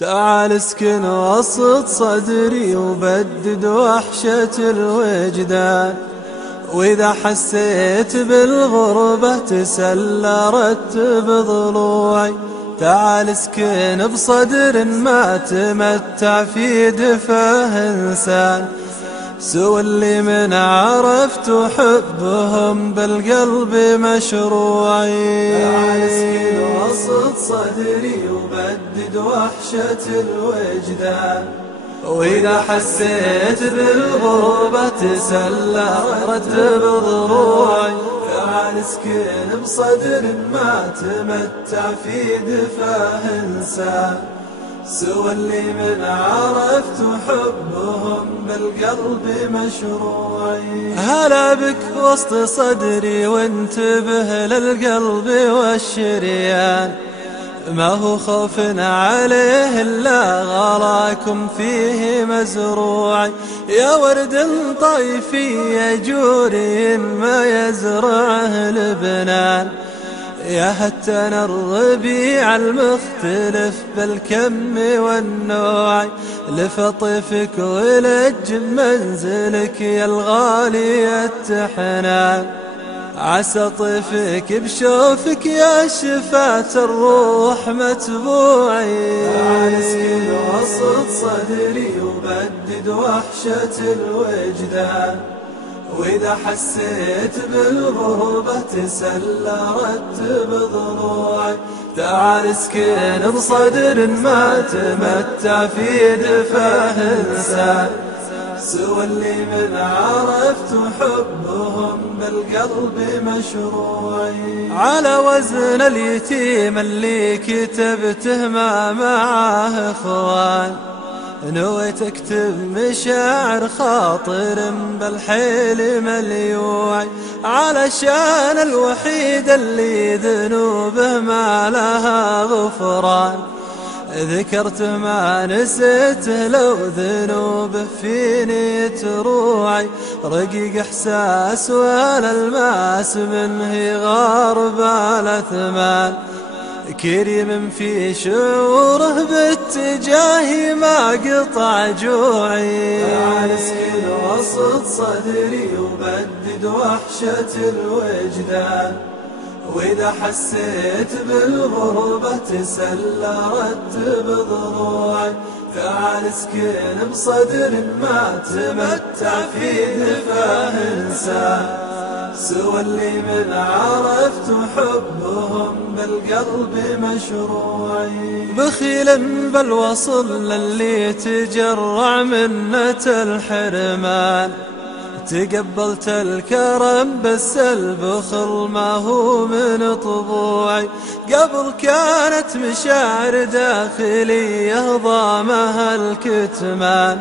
تعال اسكن وسط صدري وبدد وحشة الوجدان، وإذا حسيت بالغربة تسلى رتب ضلوعي. تعال اسكن بصدر ما تمتع في دفاه إنسان، سوى اللي من عرفت حبهم بالقلب مشروعي. تعال اسكن وسط صدري وبدد وحشة الوجدان، وإذا حسيت بالغربة تسلى رتب ضلوعي. تعال اسكن بصدر ما تمتع في دفاه إنسان، سوى اللي من عرفت حبهم بالقلب مشروعي. هلا بك وسط صدري وانتبه للقلب والشريان، ما هو خوف عليه إلا غلاكم فيه مزروعي. يا ورد طيفي يا جوري ما يزرعه لبنان، يا هتن الربيع المختلف بالكم والنوع. لفطفك ولج منزلك يا الغالي التحنان، عسى طيفك بشوفك يا شفاة الروح متبوعي. تعال اسكن وسط صدري وبدد وحشة الوجدان، وإذا حسيت بالغربة تسلى رتب ضلوعي. تعال اسكن بصدر ما تمتع في دفاه إنسان، سوى اللي من عرفت حبهم بالقلب مشروعي. على وزن اليتيم اللي كتبته ما معاه إخوان، نويت اكتب مشاعر خاطر بالحيل مليوعي. علشان الوحيد اللي ذنوبه ما لها غفران، ذكرت ما نسيته لو ذنوبه فيني تروعي. رقيق احساس والالماس منه غارب الاثمان، كريم في شعوره باتجاهي ما قطع جوعي. تعال اسكن وسط صدري وبدد وحشة الوجدان، وإذا حسيت بالغربة تسلى رتب ضلوعي. تعال اسكن بصدر ما تمتع في دفاه إنسان، سوى اللي من عرفت حبهم بالقلب مشروعي. بخيل بالوصل للي تجرع منة الحرمان، تقبلت الكرم بس البخل ما هو من طبوعي. قبل كانت مشاعر داخلية ضامها الكتمان،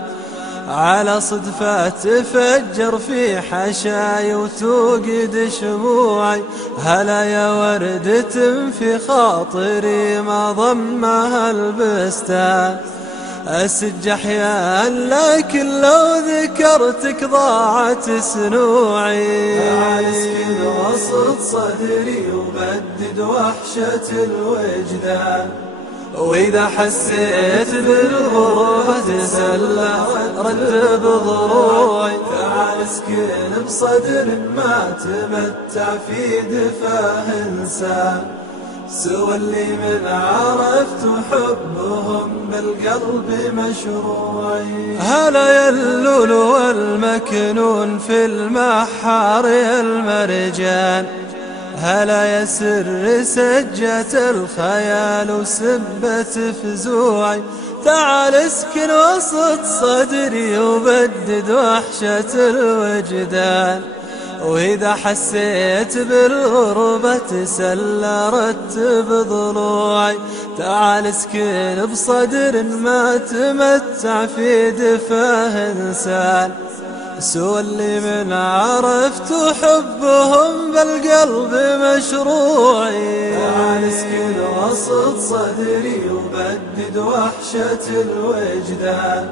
على صدفة تفجر في حشاي وتوقد شموعي. هلا يا وردة في خاطري ما ضمها البستان، أسج أحيان لكن لو ذكرتك ضاعت سنوعي. تعال اسكن وسط صدري وبدد وحشة الوجدان، وإذا حسيت بالغربة تسلى رتب ضلوعي. تعال اسكن بصدر ما تمتع في دفاه إنسان، سوى اللي من عرفت حبهم بالقلب مشروعي. هلا يا اللؤلؤ المكنون في المحار يا المرجان، هلا يا سر سجة الخيال وسبة فزوعي. تعال اسكن وسط صدري وبدد وحشة الوجدان، وإذا حسيت بالغربة تسلى رتب ضلوعي. تعال اسكن بصدر ما تمتع في دفاه إنسان، سوى اللي من عرفت حبهم بالقلب مشروعي. تعال اسكن وسط صدري وبدد وحشة الوجدان،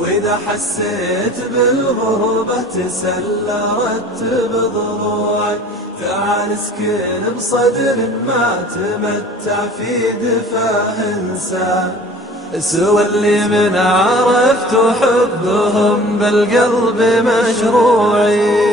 وإذا حسيت بالغربة تسلى رتب ضلوعي. تعال اسكن بصدر ما تمتع في دفاه إنسان، سوى اللي من عرفت حبهم بالقلب مشروعي.